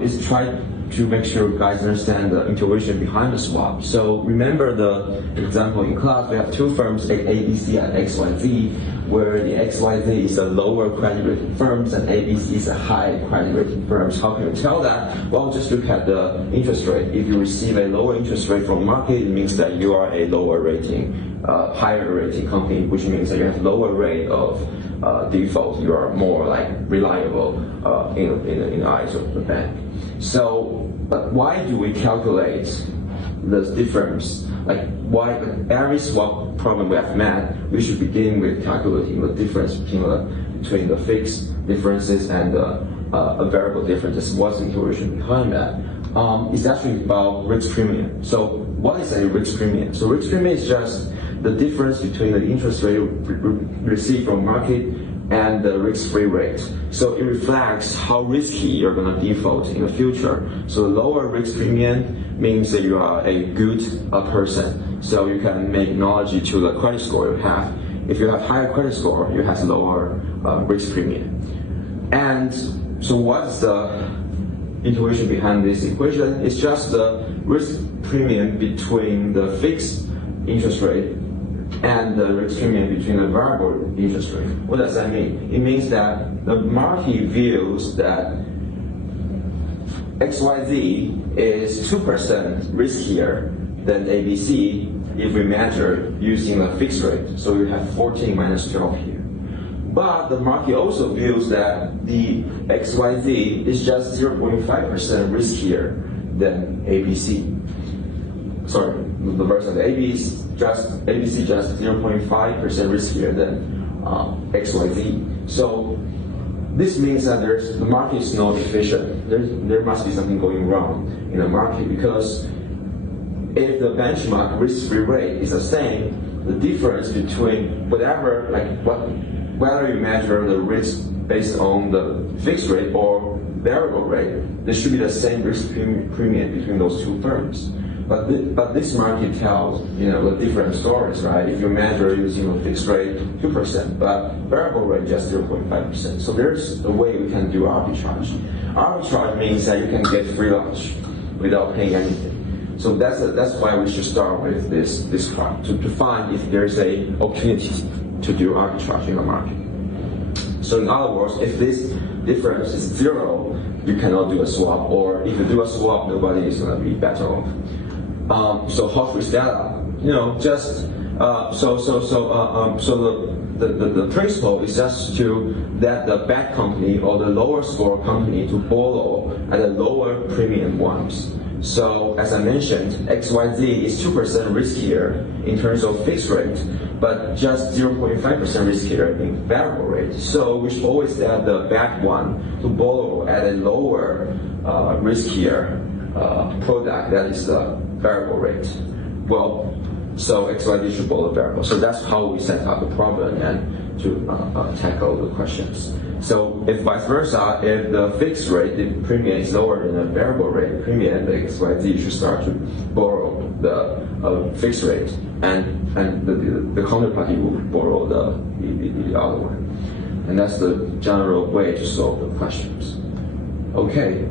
is try to make sure you guys understand the intuition behind the swap. So remember the example in class, we have two firms, ABC and XYZ, where the XYZ is a lower credit rating firms and ABC is a high credit rating firms. How can you tell that? Well, just look at the interest rate. If you receive a lower interest rate from market, it means that you are a lower rating, higher rating company, which means that you have lower rate of default. You are more like reliable in the eyes of the bank. So, but why do we calculate the difference? Like why every swap problem we have met, we should begin with calculating the difference between the fixed differences and a variable differences. What's the intuition behind that? It's actually about risk premium. So what is a risk premium? So risk premium is just the difference between the interest rate received from market and the risk-free rate. So it reflects how risky you're going to default in the future. So lower risk premium means that you are a good person. So you can make analogy to the credit score you have. If you have higher credit score, you have lower risk premium. And so what's the intuition behind this equation? It's just the risk premium between the fixed interest rate and the risk premium between the variable interest rate. What does that mean? It means that the market views that XYZ is 2% riskier than ABC if we measure using a fixed rate. So you have 14 minus 12 here. But the market also views that the XYZ is just 0.5% riskier than ABC. Sorry, the version of the ABC just 0.5% riskier than XYZ. So this means that the market is not efficient. There must be something going wrong in the market, because if the benchmark risk-free rate is the same, the difference between whatever, whether you measure the risk based on the fixed rate or variable rate, there should be the same risk premium between those two firms. But this market tells the different stories, right? If you measure using a fixed rate 2%, but variable rate just 0.5%. So there's a way we can do arbitrage. Arbitrage means that you can get free lunch without paying anything. So that's why we should start with this part to find if there's a opportunity to do arbitrage in the market. So in other words, if this difference is 0, you cannot do a swap, or if you do a swap, nobody is going to be better off. So how to set that up? The principle is just to let the bad company or the lower score company to borrow at a lower premium ones. So as I mentioned, XYZ is 2% riskier in terms of fixed rate, but just 0.5% riskier in variable rate. So we should always let the bad one to borrow at a lower riskier product, that is the variable rate. Well, so XYZ should borrow variable. So that's how we set up the problem and to tackle the questions. So if vice versa, if the fixed rate, the premium is lower than the variable rate premium, the XYZ should start to borrow the fixed rate, and the counterparty will borrow the other one. And that's the general way to solve the questions. Okay.